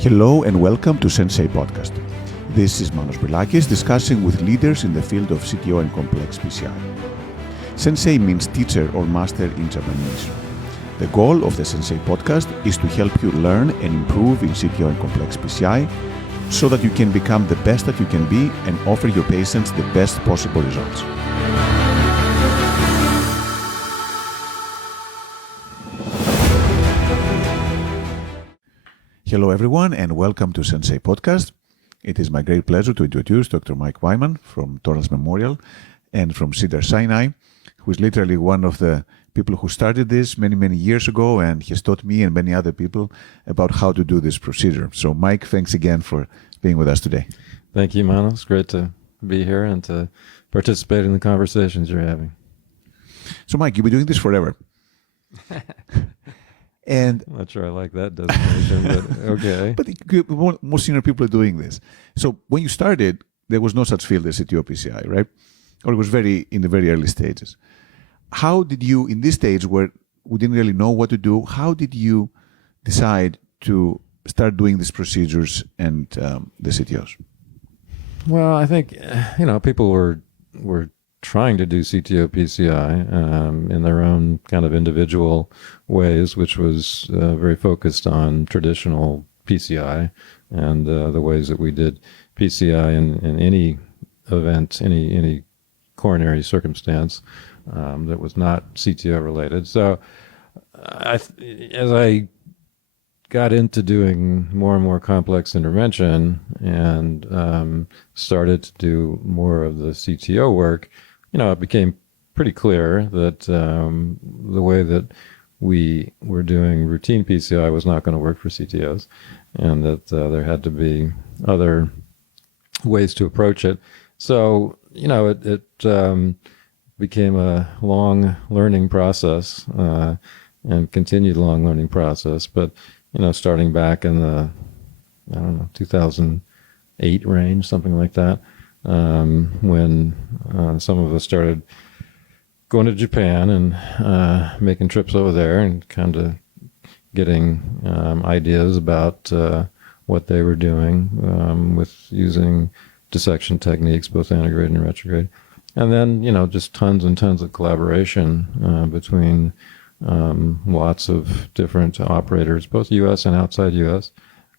Hello and welcome to Sensei podcast. This is Manos Brilakis discussing with leaders in the field of CTO and complex PCI. Sensei means teacher or master in Japanese. The goal of the Sensei podcast is to help you learn and improve in CTO and complex PCI so that you can become the best that you can be and offer your patients the best possible results. Hello everyone and welcome to Sensei Podcast. It is my great pleasure to introduce Dr. Mike Wyman from Torrance Memorial and from Cedars, Sinai, who is literally one of the people who started this many years ago and has taught me and many other people about how to do this procedure. So Mike, thanks again for being with us today. Thank you, Manos. It's great to be here and to participate in the conversations you're having. So Mike, you've been doing this forever. And I'm not sure I like that designation, but okay. But more senior people are doing this. So when you started, there was no such field as CTO PCI, right? Or it was in the very early stages. How did you, in this stage where we didn't really know what to do, how did you decide to start doing these procedures and the CTOs? Well, I think, people were trying to do CTO PCI in their own kind of individual ways, which was very focused on traditional PCI and the ways that we did PCI in any event, any coronary circumstance that was not CTO related. So as I got into doing more and more complex intervention and started to do more of the CTO work, it became pretty clear that the way that we were doing routine PCI was not going to work for CTOs, and that there had to be other ways to approach it. So, it became a long learning process and continued long learning process. But, starting back in the, 2008 range, something like that, when some of us started going to Japan and making trips over there and kind of getting ideas about what they were doing with using dissection techniques, both antegrade and retrograde. And then, just tons and tons of collaboration between lots of different operators, both U.S. and outside U.S.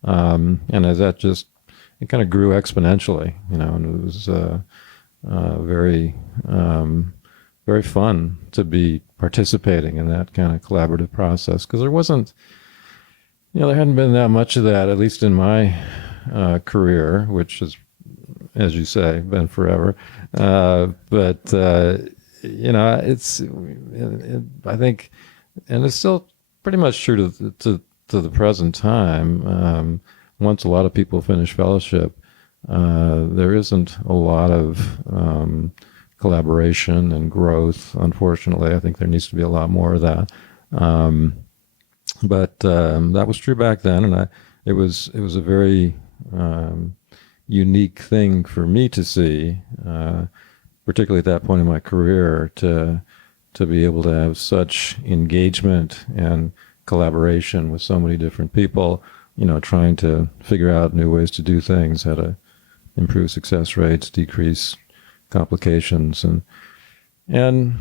And as that it kind of grew exponentially, and it was very fun to be participating in that kind of collaborative process, because there wasn't, there hadn't been that much of that, at least in my career, which has, as you say, been forever. It's, I think, and it's still pretty much true to the present time. Once a lot of people finish fellowship, there isn't a lot of collaboration and growth. Unfortunately, I think there needs to be a lot more of that. But that was true back then, and it was a very unique thing for me to see, particularly at that point in my career, to be able to have such engagement and collaboration with so many different people, trying to figure out new ways to do things, how to improve success rates, decrease complications, and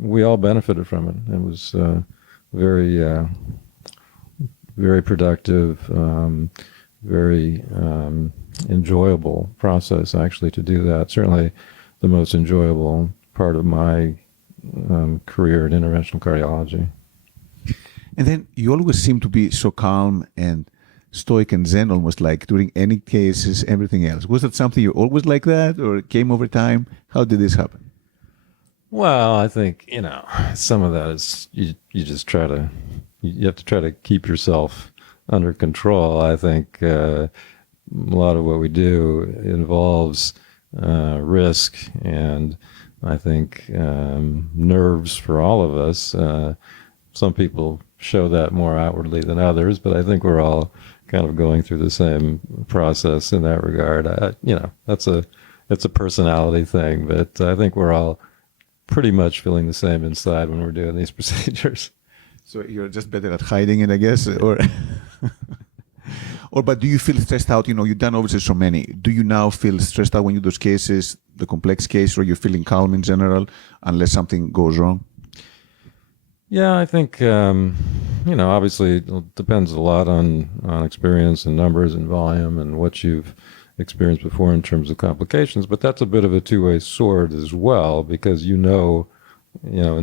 we all benefited from it. It was very productive, very enjoyable process, actually, to do that. Certainly the most enjoyable part of my career in interventional cardiology. And then you always seem to be so calm and stoic and zen, almost like during any cases, everything else. Was that something you always like that, or it came over time? How did this happen? Well, I think, some of that is you just you have to try to keep yourself under control. I think a lot of what we do involves risk, and I think nerves for all of us. Some people show that more outwardly than others, but I think we're all kind of going through the same process in that regard. It's a personality thing, but I think we're all pretty much feeling the same inside when we're doing these procedures. So you're just better at hiding it, I guess, or But do you feel stressed out? You've done obviously so many. Do you now feel stressed out when you do those cases, the complex case, or you're feeling calm in general, unless something goes wrong? Yeah, I think, obviously it depends a lot on experience and numbers and volume and what you've experienced before in terms of complications. But that's a bit of a two-way sword as well, because in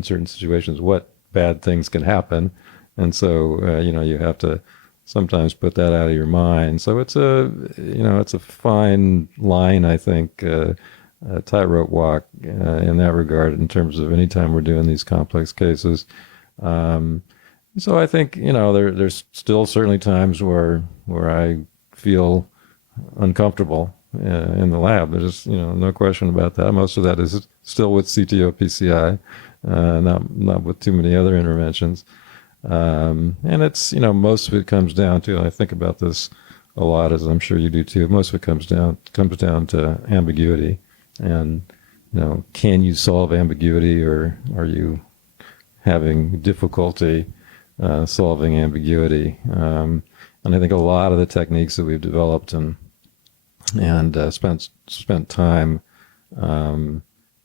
certain situations what bad things can happen. And so, you have to sometimes put that out of your mind. So it's a fine line, I think, a tightrope walk in that regard in terms of any time we're doing these complex cases. So I think, there's still certainly times where I feel uncomfortable in the lab. There's no question about that. Most of that is still with CTO PCI, not with too many other interventions. And it's, most of it comes down to, I think about this a lot, as I'm sure you do too. Most of it comes down to ambiguity, and, can you solve ambiguity, or are you having difficulty solving ambiguity? And I think a lot of the techniques that we've developed and spent time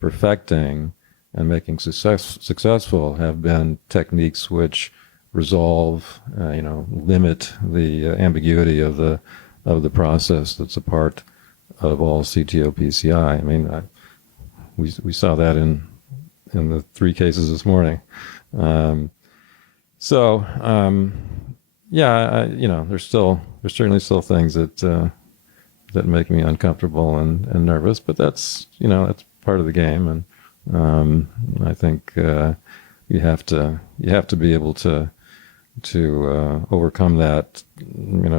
perfecting and making successful have been techniques which resolve, limit the ambiguity of the process that's a part of all CTO PCI. I mean, we saw that in the 3 cases this morning. There's certainly still things that make me uncomfortable and nervous, but that's part of the game. And I think you have to be able to overcome that,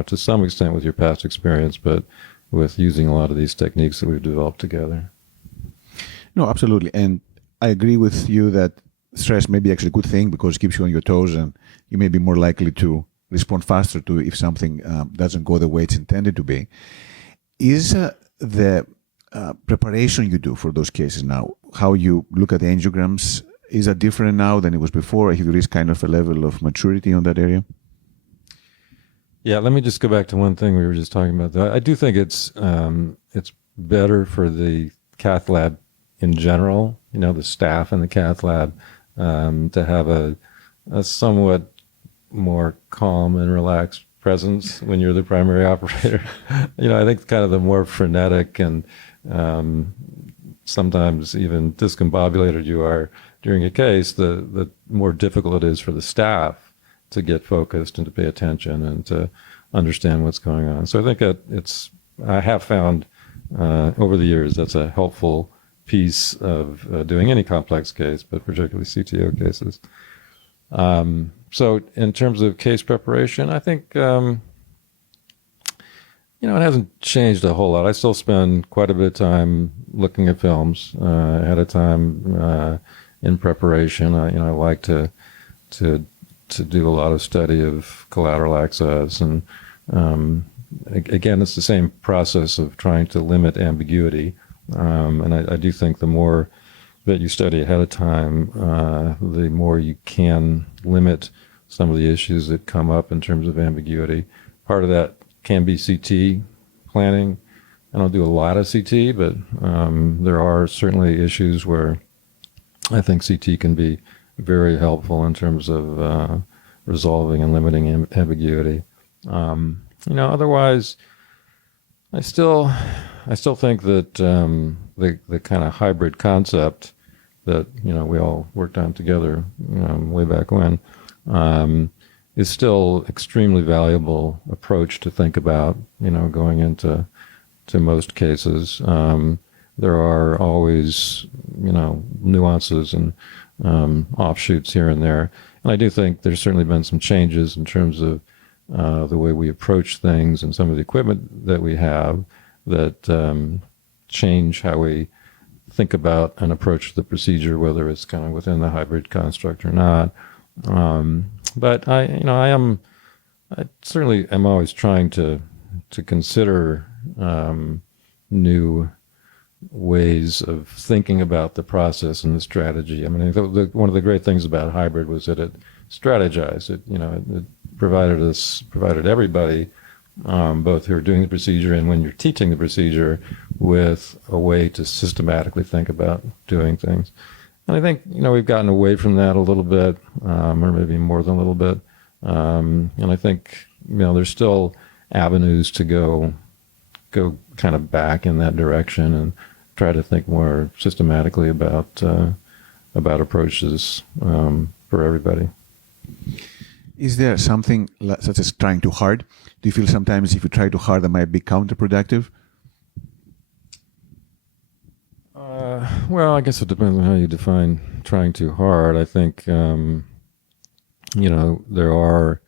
to some extent with your past experience, but with using a lot of these techniques that we've developed together. No, absolutely. And I agree with you that stress may be actually a good thing because it keeps you on your toes, and you may be more likely to respond faster to if something doesn't go the way it's intended to be. Is the preparation you do for those cases now, how you look at the angiograms, is that different now than it was before? Have you reached kind of a level of maturity on that area? Yeah, let me just go back to one thing we were just talking about. I do think it's better for the cath lab in general, the staff in the cath lab, to have a somewhat more calm and relaxed presence when you're the primary operator. I think kind of the more frenetic and sometimes even discombobulated you are during a case, the more difficult it is for the staff to get focused and to pay attention and to understand what's going on. So I think that I have found over the years that's a helpful piece of doing any complex case, but particularly CTO cases. So in terms of case preparation, I think, it hasn't changed a whole lot. I still spend quite a bit of time looking at films ahead of time in preparation. I like to do a lot of study of collateral access, and again, it's the same process of trying to limit ambiguity. And I do think the more that you study ahead of time, the more you can limit some of the issues that come up in terms of ambiguity. Part of that can be CT planning. I don't do a lot of CT, but there are certainly issues where I think CT can be very helpful in terms of resolving and limiting ambiguity. Otherwise, I still think that the kind of hybrid concept that we all worked on together way back when is still extremely valuable approach to think about going into most cases. There are always nuances and offshoots here and there, and I do think there's certainly been some changes in terms of the way we approach things and some of the equipment that we have that change how we think about and approach the procedure, whether it's kind of within the hybrid construct or not. But I certainly am always trying to consider new ways of thinking about the process and the strategy. I mean, one of the great things about hybrid was that it strategized. It provided everybody both who are doing the procedure and when you're teaching the procedure, with a way to systematically think about doing things. And I think, we've gotten away from that a little bit, or maybe more than a little bit. And I think, there's still avenues to go kind of back in that direction and try to think more systematically about approaches for everybody. Is there something such as trying too hard? Do you feel sometimes if you try too hard, that might be counterproductive? Well, I guess it depends on how you define trying too hard. I think, there are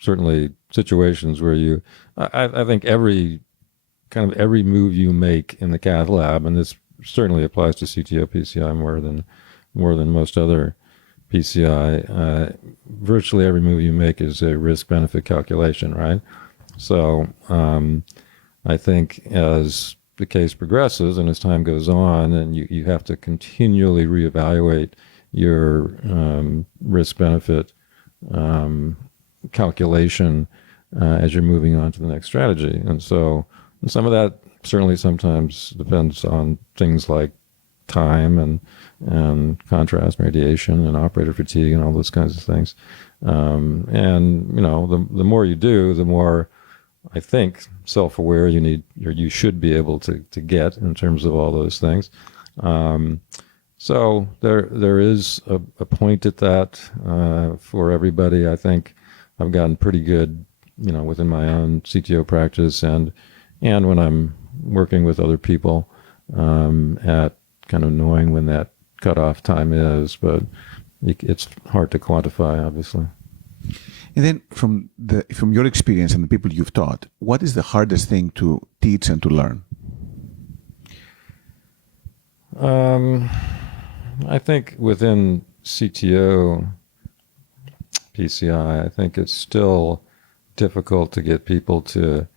certainly situations where I think every move you make in the cath lab, and this certainly applies to CTO PCI more than most other PCI, virtually every move you make is a risk-benefit calculation, right? So I think as the case progresses and as time goes on, and you have to continually reevaluate your risk-benefit calculation as you're moving on to the next strategy. And so some of that certainly sometimes depends on things like time and contrast and radiation and operator fatigue and all those kinds of things. And the more you do, the more I think self-aware you should be able to get in terms of all those things. So there is a point at that for everybody. I think I've gotten pretty good, within my own CTO practice and when I'm working with other people at kind of knowing when that cutoff time is, but it's hard to quantify, obviously. And then from your experience and the people you've taught, what is the hardest thing to teach and to learn? I think within CTO PCI, I think it's still difficult to get people to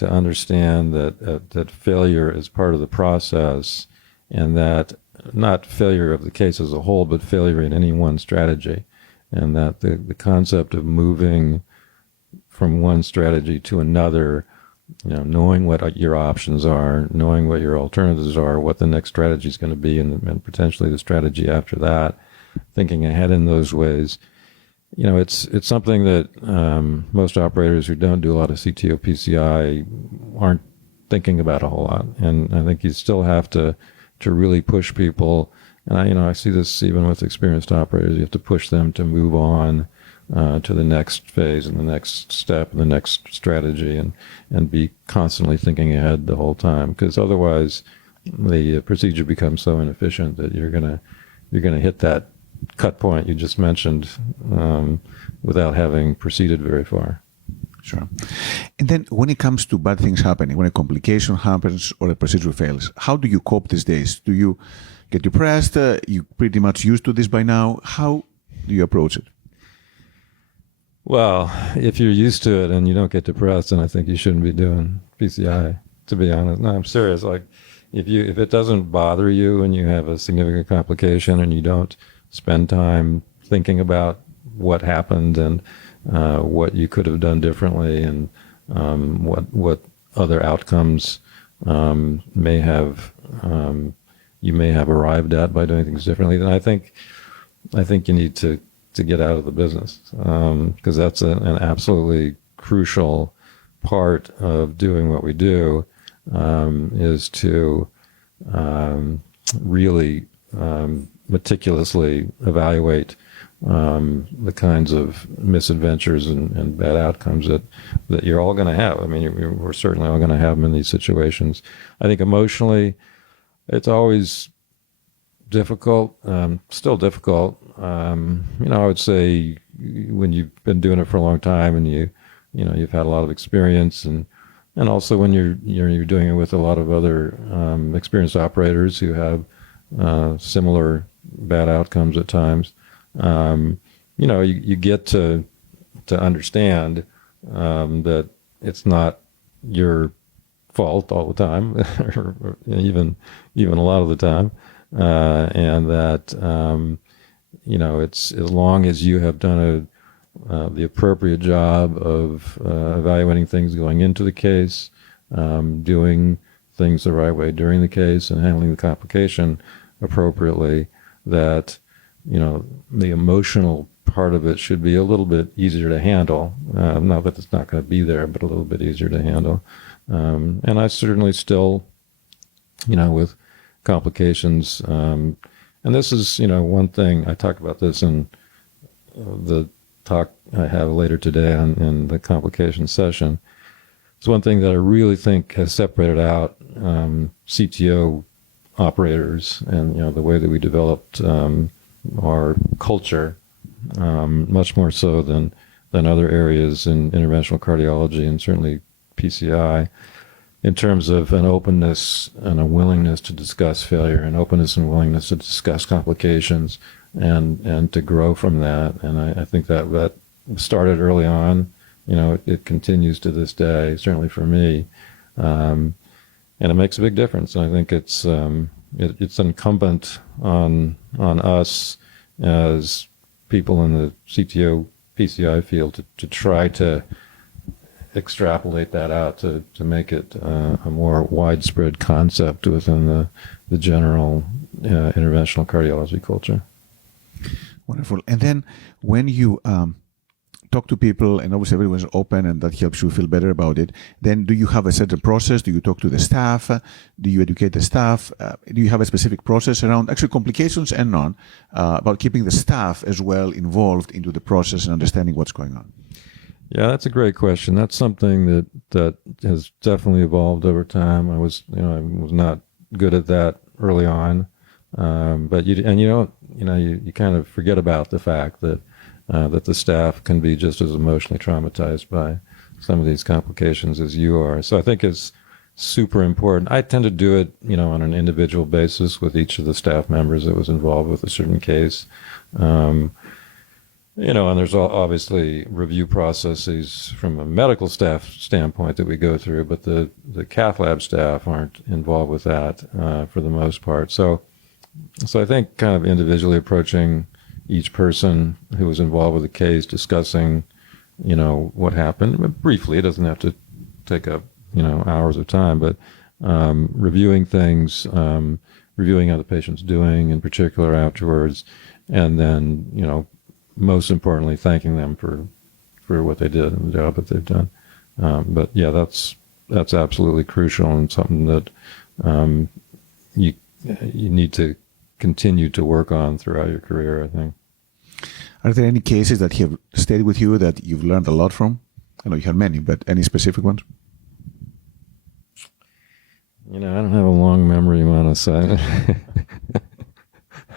understand that failure is part of the process, and that not failure of the case as a whole, but failure in any one strategy, and that the concept of moving from one strategy to another, knowing what your options are, knowing what your alternatives are, what the next strategy is going to be, and potentially the strategy after that, thinking ahead in those ways. It's something that most operators who don't do a lot of CTO PCI aren't thinking about a whole lot. And I think you still have to really push people. And I see this even with experienced operators. You have to push them to move on to the next phase and the next step and the next strategy, and be constantly thinking ahead the whole time. Because otherwise, the procedure becomes so inefficient that you're gonna hit that cut point you just mentioned without having proceeded very far. Sure. And then when it comes to bad things happening, when a complication happens or a procedure fails, how do you cope these days? Do you get depressed? You pretty much used to this by now. How do you approach it? Well, if you're used to it and you don't get depressed, then I think you shouldn't be doing PCI, to be honest. No, I'm serious. Like, if it doesn't bother you and you have a significant complication and you don't spend time thinking about what happened and what you could have done differently, and what other outcomes you may have arrived at by doing things differently, then I think you need to get out of the business, because that's an absolutely crucial part of doing what we do, is to really meticulously evaluate the kinds of misadventures and bad outcomes that you're all going to have. I mean, we're certainly all going to have them in these situations. I think emotionally, it's always difficult, still difficult. I would say when you've been doing it for a long time and you've had a lot of experience, and also when you're doing it with a lot of other experienced operators who have similar bad outcomes at times, you get to understand that it's not your fault all the time, or even a lot of the time, and that it's, as long as you have done the appropriate job of evaluating things going into the case, doing things the right way during the case, and handling the complication appropriately, that, the emotional part of it should be a little bit easier to handle. Not that it's not going to be there, but a little bit easier to handle. And I certainly still, with complications, and this is, one thing, I talk about this in the talk I have later today in the complication session. It's one thing that I really think has separated out CTO operators and, the way that we developed our culture, much more so than other areas in interventional cardiology and certainly PCI, in terms of an openness and a willingness to discuss failure, and openness and willingness to discuss complications, and to grow from that. And I think that started early on. It continues to this day, certainly for me, and it makes a big difference. And I think it's incumbent on us as people in the CTO PCI field to try to extrapolate that out to make it a more widespread concept within the general interventional cardiology culture. Wonderful. And then when you talk to people, and obviously everyone's open, and that helps you feel better about it, then do you have a certain process? Do you talk to the staff? Do you educate the staff? Do you have a specific process around actually complications and non, about keeping the staff as well involved into the process and understanding what's going on? Yeah, that's a great question. That's something that has definitely evolved over time. I was not good at that early on, but you kind of forget about the fact that the staff can be just as emotionally traumatized by some of these complications as you are. So I think it's super important. I tend to do it, on an individual basis with each of the staff members that was involved with a certain case. And there's obviously review processes from a medical staff standpoint that we go through, but the cath lab staff aren't involved with that for the most part. So I think kind of individually approaching each person who was involved with the case, discussing, what happened briefly. It doesn't have to take up, hours of time, but reviewing things, reviewing how the patient's doing in particular afterwards, and then, most importantly, thanking them for what they did and the job that they've done. But yeah, that's absolutely crucial, and something that you need to continue to work on throughout your career, I think. Are there any cases that have stayed with you that you've learned a lot from? I know you have many, but any specific ones? I don't have a long memory, Manasa.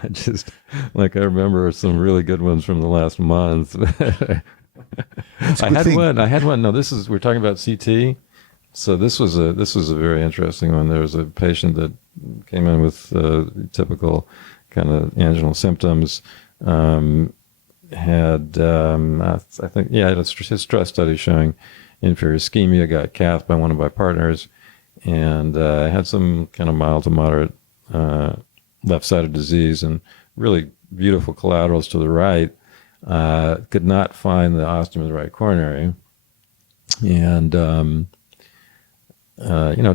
I remember some really good ones from the last month. I had one. No, we're talking about CT. So this was a very interesting one. There was a patient that came in with typical kind of anginal symptoms. Had a stress study showing inferior ischemia. Got cathed by one of my partners, and had some kind of mild to moderate left-sided disease and really beautiful collaterals to the right. Could not find the ostium of the right coronary, and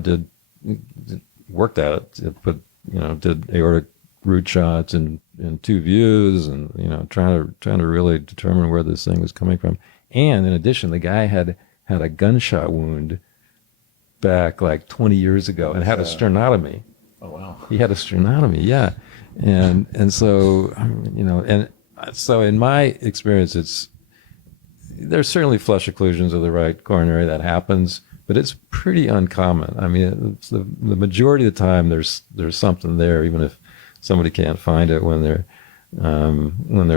did worked at it, but did aortic root shots in 2 views, and trying to really determine where this thing was coming from. And in addition, the guy had a gunshot wound back like 20 years ago and had a sternotomy. Oh wow! He had a sternotomy, yeah, and so and so in my experience, there's certainly flush occlusions of the right coronary that happens, but it's pretty uncommon. I mean, the majority of the time there's something there, even if somebody can't find it when they're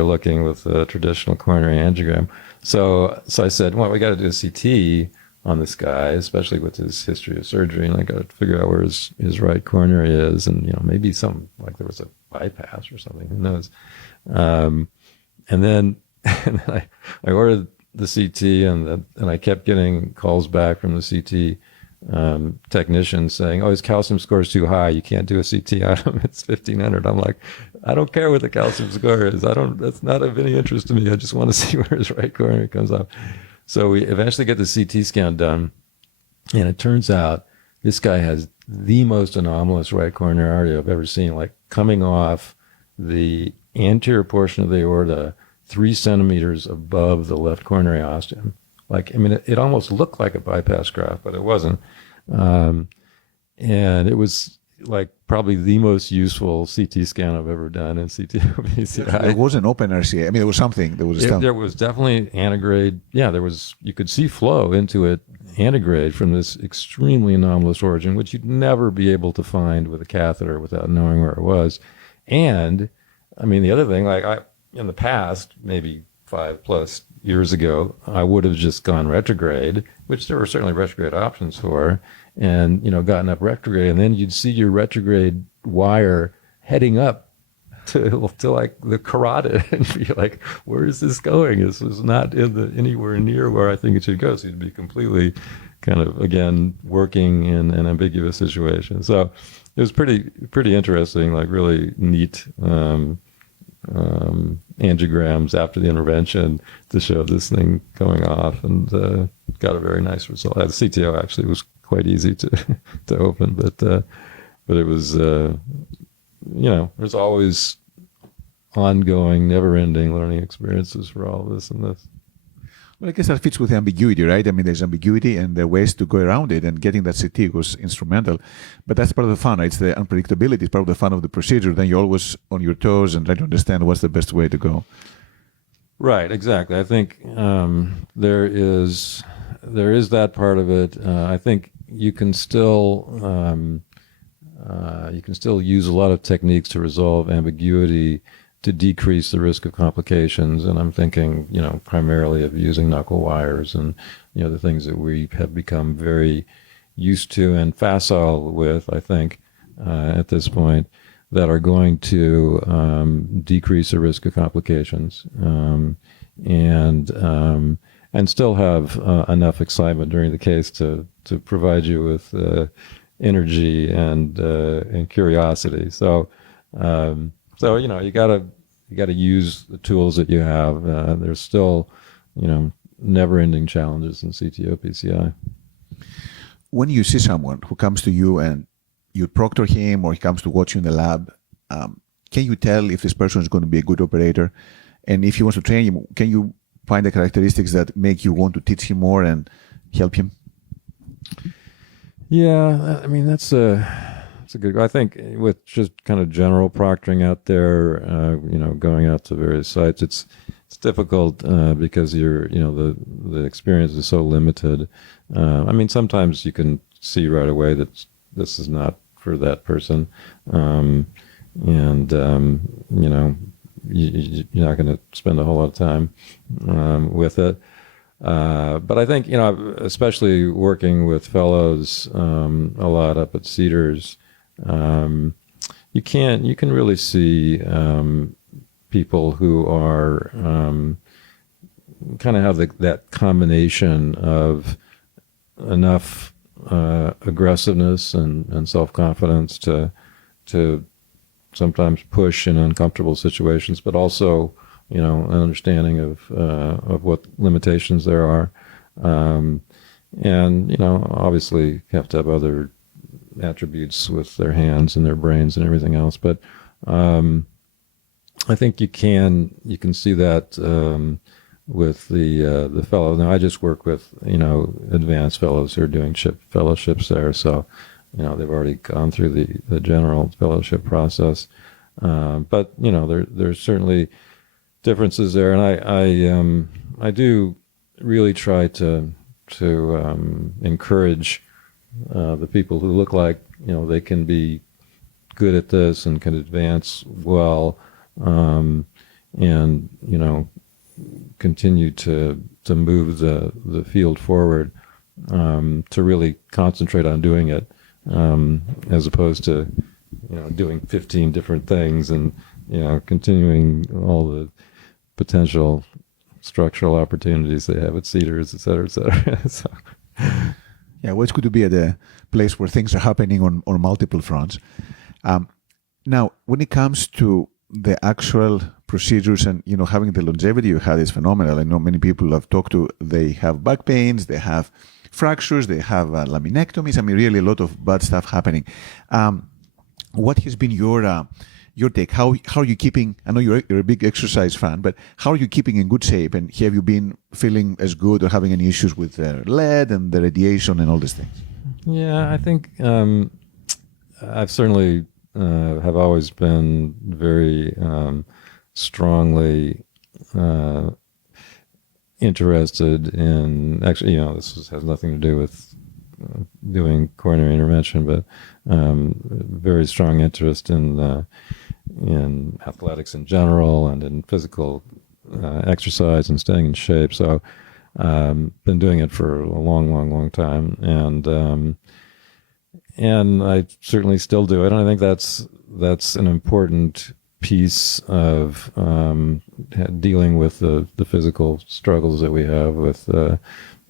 looking with a traditional coronary angiogram. So I said, well, we got to do a CT on this guy, especially with his history of surgery, and I got to figure out where his right coronary is, and maybe something like there was a bypass or something. Who knows? And then I ordered the CT, and I kept getting calls back from the CT technicians saying, "Oh, his calcium score is too high. You can't do a CT on him. It's 1,500." I'm like, I don't care what the calcium score is. That's not of any interest to me. I just want to see where his right coronary comes up. So we eventually get the CT scan done, and it turns out this guy has the most anomalous right coronary artery I've ever seen, like coming off the anterior portion of the aorta 3 centimeters above the left coronary ostium. Like, I mean, it almost looked like a bypass graft, but it wasn't. And it was like probably the most useful CT scan I've ever done in CT-PCI. It was an open RCA. I mean, there was something. There was definitely antegrade. Yeah, you could see flow into it antegrade from this extremely anomalous origin, which you'd never be able to find with a catheter without knowing where it was. And I mean, the other thing, like in the past, maybe 5+ years ago, I would have just gone retrograde, which there were certainly retrograde options for, and, gotten up retrograde, and then you'd see your retrograde wire heading up to like the carotid, and be like, where is this going? This was not anywhere near where I think it should go. So you'd be completely kind of, again, working in an ambiguous situation. So it was pretty interesting, like really neat angiograms after the intervention to show this thing going off, and got a very nice result. The CTO actually was quite easy to open, but it was there's always ongoing, never-ending learning experiences for all of this and this. Well, I guess that fits with the ambiguity, right? I mean, there's ambiguity and there are ways to go around it, and getting that CT was instrumental. But that's part of the fun, right? It's the unpredictability. It's part of the fun of the procedure. Then you're always on your toes and trying to understand what's the best way to go. Right, exactly. I think there is that part of it. I think you can still use a lot of techniques to resolve ambiguity to decrease the risk of complications. And I'm thinking, primarily of using knuckle wires and, the things that we have become very used to and facile with, I think, at this point, that are going to decrease the risk of complications and still have enough excitement during the case to provide you with energy and curiosity. So you gotta use the tools that you have. There's still never-ending challenges in CTO-PCI. When you see someone who comes to you and you proctor him, or he comes to watch you in the lab, can you tell if this person is going to be a good operator? And if you want to train him, can you find the characteristics that make you want to teach him more and help him? Yeah, I mean, that's a good. I think with just kind of general proctoring out there, going out to various sites, it's difficult because the experience is so limited. I mean, sometimes you can see right away that this is not for that person, and you're not going to spend a whole lot of time with it. But I think, especially working with fellows a lot up at Cedars, you can really see people who are kind of have that combination of enough aggressiveness and self-confidence to sometimes push in uncomfortable situations, but also an understanding of what limitations there are, and obviously have to have other attributes with their hands and their brains and everything else. But I think you can see that with the fellows. Now I just work with advanced fellows who are doing fellowships there, so they've already gone through the general fellowship process. But there's certainly differences there, and I do really try to encourage the people who look like they can be good at this and can advance well, and continue to move the field forward, to really concentrate on doing it, as opposed to doing 15 different things and continuing all the potential structural opportunities they have at Cedars, et cetera, et cetera. So. Yeah, well, it's good to be at a place where things are happening on multiple fronts. Now, when it comes to the actual procedures and having the longevity you had is phenomenal. I know many people I've talked to, they have back pains, they have fractures, they have laminectomies. I mean, really a lot of bad stuff happening. What has been your take? How are you keeping? I know you're a big exercise fan, but how are you keeping in good shape? And have you been feeling as good or having any issues with the lead and the radiation and all these things? Yeah, I think I've certainly have always been very strongly interested in, actually, has nothing to do with doing coronary intervention, but very strong interest in athletics in general and in physical exercise and staying in shape. So been doing it for a long time, and I certainly still do it. And I think that's an important piece of dealing with the physical struggles that we have with,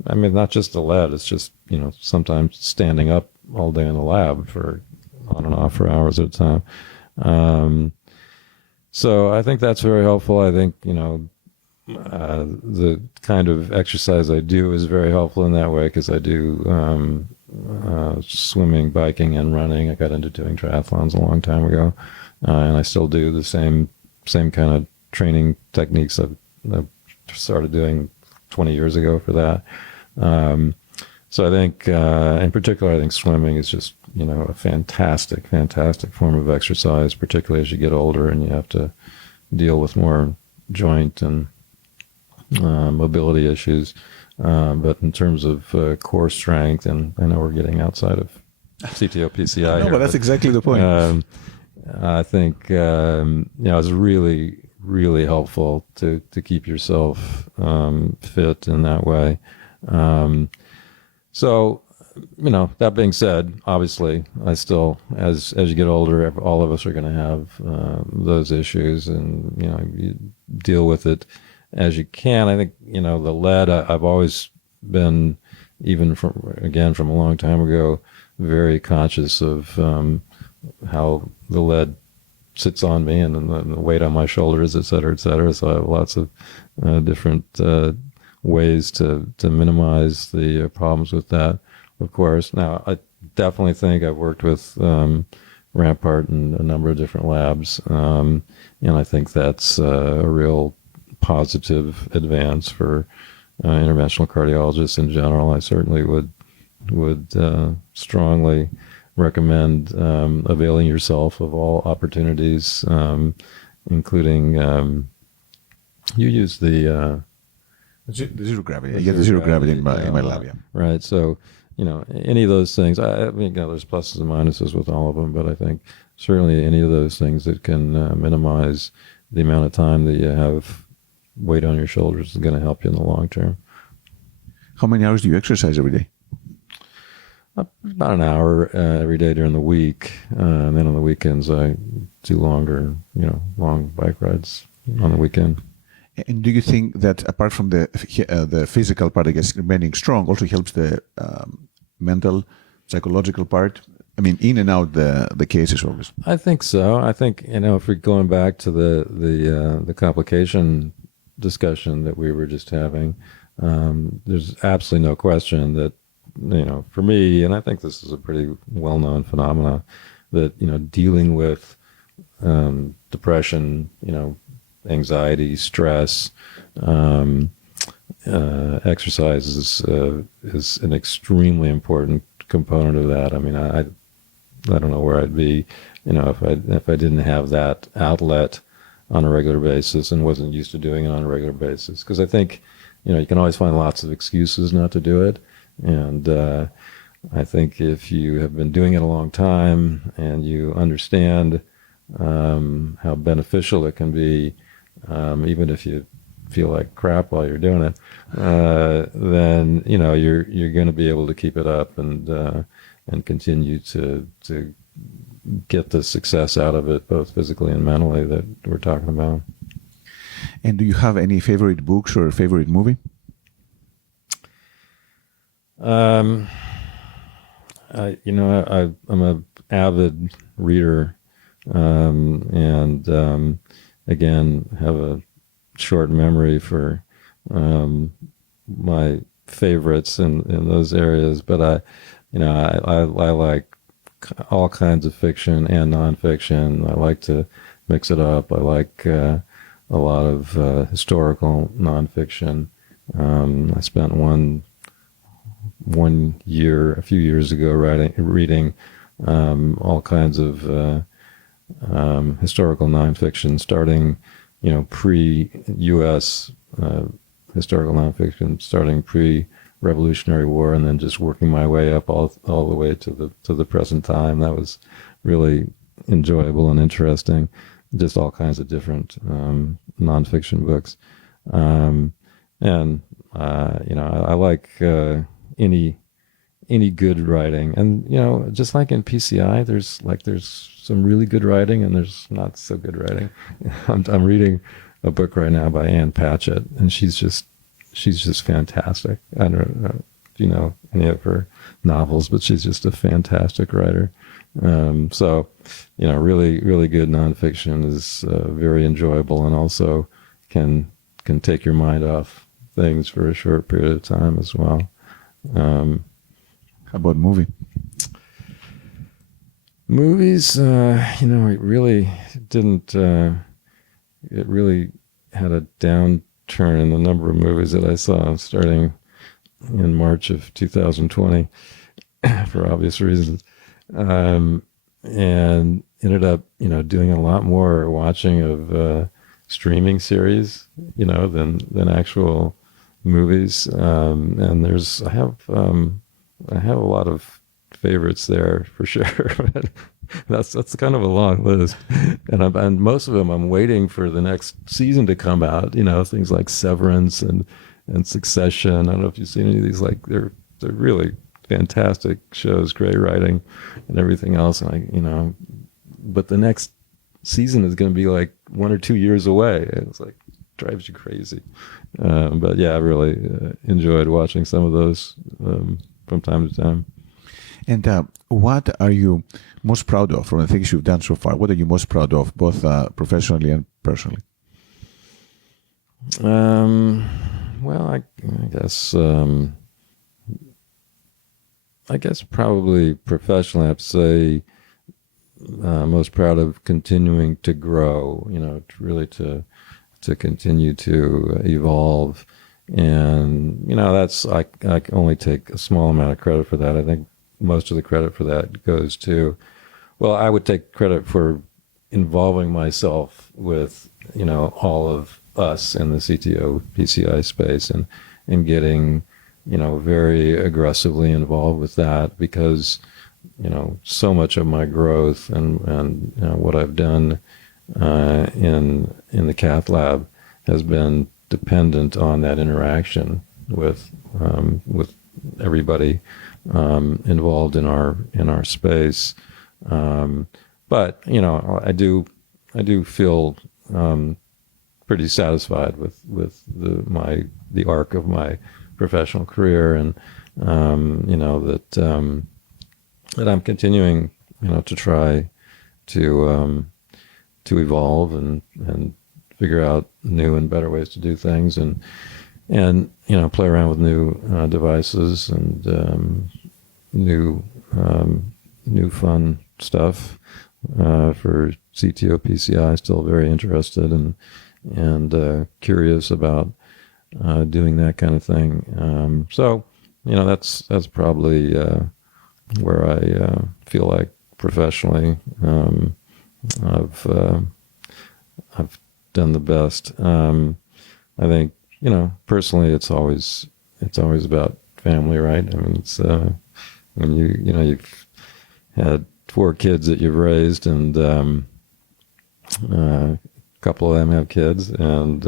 not just the lead, it's just, sometimes standing up all day in the lab for on and off for hours at a time. So I think that's very helpful. I think, the kind of exercise I do is very helpful in that way, because I do swimming, biking, and running. I got into doing triathlons a long time ago, and I still do the same kind of training techniques I've started doing 20 years ago for that. So I think, in particular, I think swimming is just, a fantastic form of exercise, particularly as you get older and you have to deal with more joint and mobility issues. But in terms of core strength, and I know we're getting outside of CTO PCI here, but that's exactly the point. I think it's really, really helpful to keep yourself fit in that way. So, that being said, obviously, I still, as you get older, all of us are going to have those issues, and you deal with it as you can. I think the lead. I've always been, even from a long time ago, very conscious of how the lead sits on me and the weight on my shoulders, et cetera, et cetera. So I have lots of different ways to minimize the problems with that, of course. Now, I definitely think I've worked with Rampart in a number of different labs, and I think that's a real positive advance for interventional cardiologists in general. I certainly would strongly recommend availing yourself of all opportunities, including you use the zero gravity. I get the zero gravity in my lab. Yeah. Right. So any of those things. I mean, there's pluses and minuses with all of them, but I think certainly any of those things that can minimize the amount of time that you have weight on your shoulders is going to help you in the long term. How many hours do you exercise every day? About an hour every day during the week, and then on the weekends I do longer, long bike rides on the weekend. And do you think that apart from the physical part, I guess, remaining strong, also helps the mental, psychological part? I mean, in and out the cases always. I think so. I think if we're going back to the complication discussion that we were just having, there's absolutely no question that for me, and I think this is a pretty well-known phenomena, that dealing with depression, anxiety, stress, exercise is an extremely important component of that. I mean, I don't know where I'd be, if I didn't have that outlet on a regular basis and wasn't used to doing it on a regular basis. Because I think, you can always find lots of excuses not to do it. And I think if you have been doing it a long time and you understand how beneficial it can be, even if you feel like crap while you're doing it, then you're going to be able to keep it up and continue to get the success out of it, both physically and mentally, that we're talking about. And do you have any favorite books or favorite movie? I'm a avid reader, and again have a short memory for my favorites in those areas. But I like all kinds of fiction and nonfiction. I like to mix it up. I like a lot of historical nonfiction. I spent one year, a few years ago, reading all kinds of historical nonfiction, starting, pre-U.S. Historical nonfiction, starting pre-Revolutionary War, and then just working my way up all the way to the present time. That was really enjoyable and interesting. Just all kinds of different nonfiction books, and I like any good writing, and just like in PCI, there's some really good writing and there's not so good writing. I'm reading a book right now by Ann Patchett, and she's just fantastic. I don't know if you know any of her novels, but she's just a fantastic writer. So really, really good nonfiction is very enjoyable, and also can take your mind off things for a short period of time as well. How about movie? Movies, it really didn't. It really had a downturn in the number of movies that I saw starting in March of 2020, for obvious reasons, and ended up, doing a lot more watching of streaming series, than actual movies. And I have a lot of favorites there for sure. That's kind of a long list, and most of them I'm waiting for the next season to come out. Things like Severance and Succession. I don't know if you've seen any of these. Like they're really fantastic shows, great writing, and everything else. And but the next season is going to be like 1 or 2 years away. And it's like drives you crazy. But yeah, I really enjoyed watching some of those from time to time. And what are you most proud of from the things you've done so far? What are you most proud of, both professionally and personally? Well, I guess probably professionally, I have to say most proud of continuing to grow. Really to continue to evolve, and that's I can only take a small amount of credit for that. I think most of the credit for that goes to, well, I would take credit for involving myself with, all of us in the CTO PCI space, and getting, very aggressively involved with that, because, so much of my growth and what I've done in the Cath Lab has been dependent on that interaction with everybody involved in our space. But I do feel pretty satisfied with the arc of my professional career, and that I'm continuing to try to evolve and figure out new and better ways to do things, and play around with new devices and new fun stuff for CTO PCI. Still very interested and curious about doing that kind of thing. So that's probably where I feel like professionally I've done the best. I think personally it's always about family, right? I mean, it's when you've had 4 kids that you've raised, and a couple of them have kids, and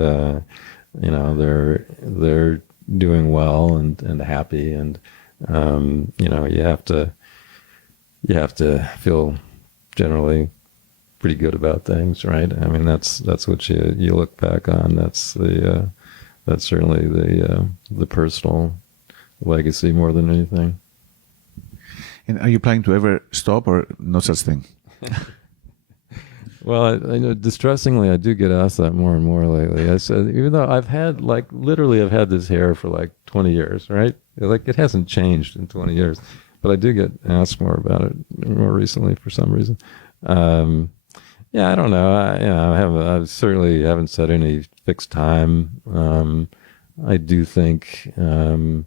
they're doing well and happy, and you have to feel generally pretty good about things, right? I mean, that's what you look back on. That's certainly the personal legacy more than anything. And are you planning to ever stop or no such thing? Well, I know distressingly, I do get asked that more and more lately. I said, even though I've had I've had this hair for 20 years, right? It hasn't changed in 20 years, but I do get asked more about it more recently for some reason. Yeah, I don't know. I certainly haven't set any fixed time. I do think you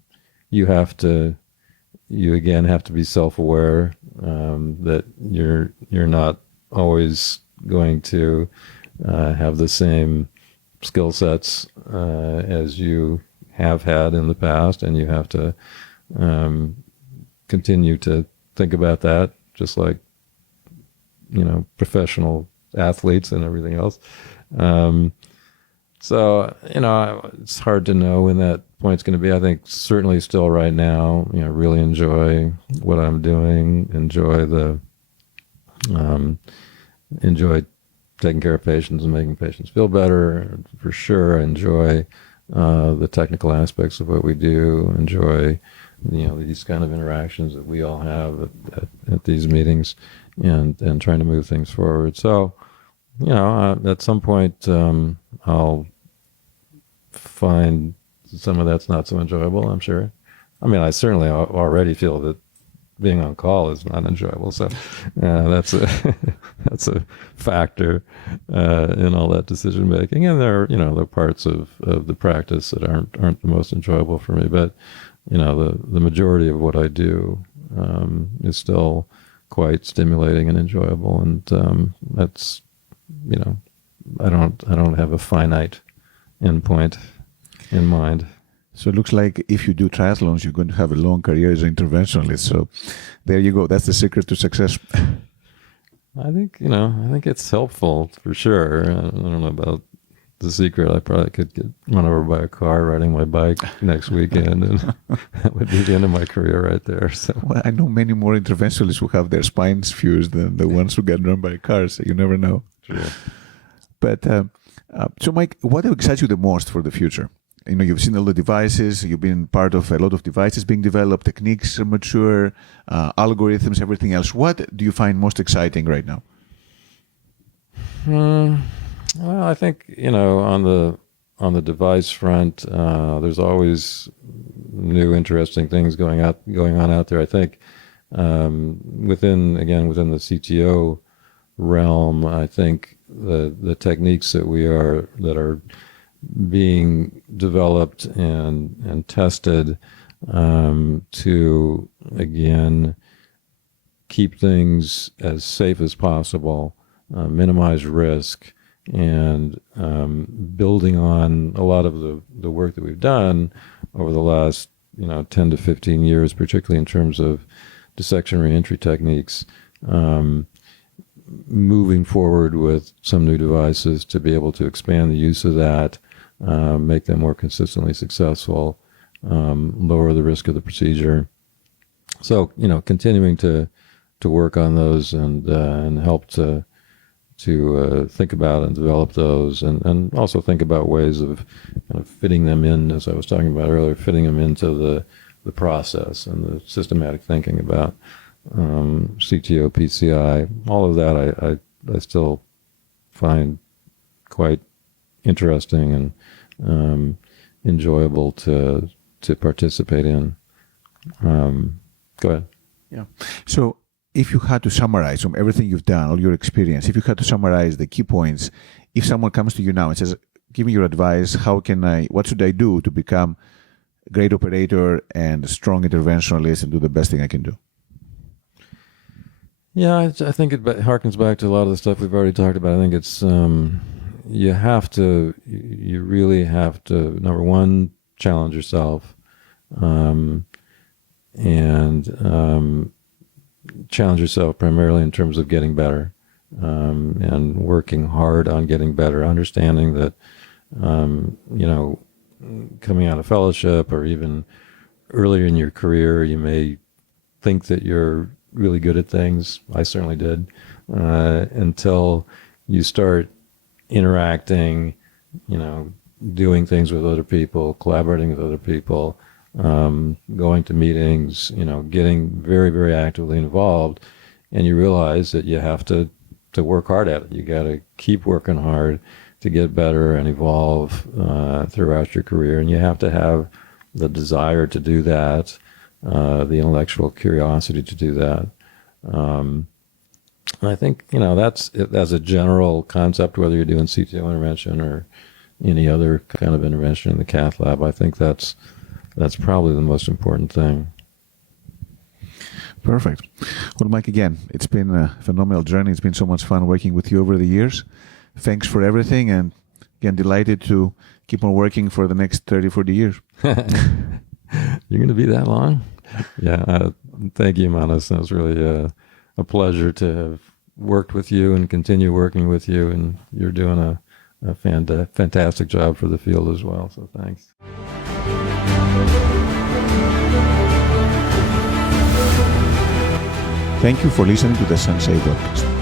again have to be self-aware that you're not always going to have the same skill sets as you have had in the past, and you have to continue to think about that, just like professional athletes and everything else. So it's hard to know when that point's going to be. I think certainly still right now, really enjoy what I'm doing, enjoy taking care of patients and making patients feel better, for sure. Enjoy the technical aspects of what we do. Enjoy, these kind of interactions that we all have at these meetings, and trying to move things forward. So, at some point, I'll find some of that's not so enjoyable, I'm sure. I mean, I certainly already feel that being on call is not enjoyable. So that's a factor in all that decision making. And there are parts of the practice that aren't the most enjoyable for me. But the majority of what I do is still quite stimulating and enjoyable. And that's I don't have a finite endpoint in mind. So it looks like if you do triathlons, you're going to have a long career as an interventionalist. So there you go. That's the secret to success. I think it's helpful for sure. I don't know about the secret. I probably could get run over by a car riding my bike next weekend, and that would be the end of my career right there. So, well, I know many more interventionalists who have their spines fused than the ones who get run by cars. So you never know. Sure. But so, Mike, what excites you the most for the future? You've seen all the devices, you've been part of a lot of devices being developed, techniques mature, algorithms, everything else. What do you find most exciting right now? Well, I think, on the device front, there's always new interesting things going on out there. I think within the CTO realm, I think the techniques that are being developed and tested to again keep things as safe as possible, minimize risk, and building on a lot of the work that we've done over the last 10 to 15 years, particularly in terms of dissection reentry techniques, moving forward with some new devices to be able to expand the use of that, make them more consistently successful, lower the risk of the procedure. So, continuing to work on those and help to think about and develop those, and also think about ways of kind of fitting them in, as I was talking about earlier, fitting them into the process and the systematic thinking about CTO, PCI. All of that I still find quite interesting and enjoyable to participate in. Go ahead. Yeah. So if you had to summarize from everything you've done, all your experience, if you had to summarize the key points, if someone comes to you now and says, give me your advice, what should I do to become a great operator and a strong interventionalist and do the best thing I can do? Yeah, I think it harkens back to a lot of the stuff we've already talked about. I think it's you really have to, number one, challenge yourself, and challenge yourself primarily in terms of getting better, and working hard on getting better, understanding that, coming out of fellowship or even earlier in your career, you may think that you're really good at things. I certainly did, until you start interacting, doing things with other people, collaborating with other people, going to meetings, getting very, very actively involved, and you realize that you have to work hard at it. You got to keep working hard to get better and evolve throughout your career, and you have to have the desire to do that, the intellectual curiosity to do that. And I think, that's as a general concept, whether you're doing CTO intervention or any other kind of intervention in the cath lab, I think that's probably the most important thing. Perfect. Well, Mike, again, it's been a phenomenal journey. It's been so much fun working with you over the years. Thanks for everything, and again, delighted to keep on working for the next 30, 40 years. You're going to be that long? Yeah. Thank you, Manos. It was really a pleasure to have worked with you and continue working with you, and you're doing a fantastic job for the field as well, so thanks. Thank you for listening to the Sensei podcast.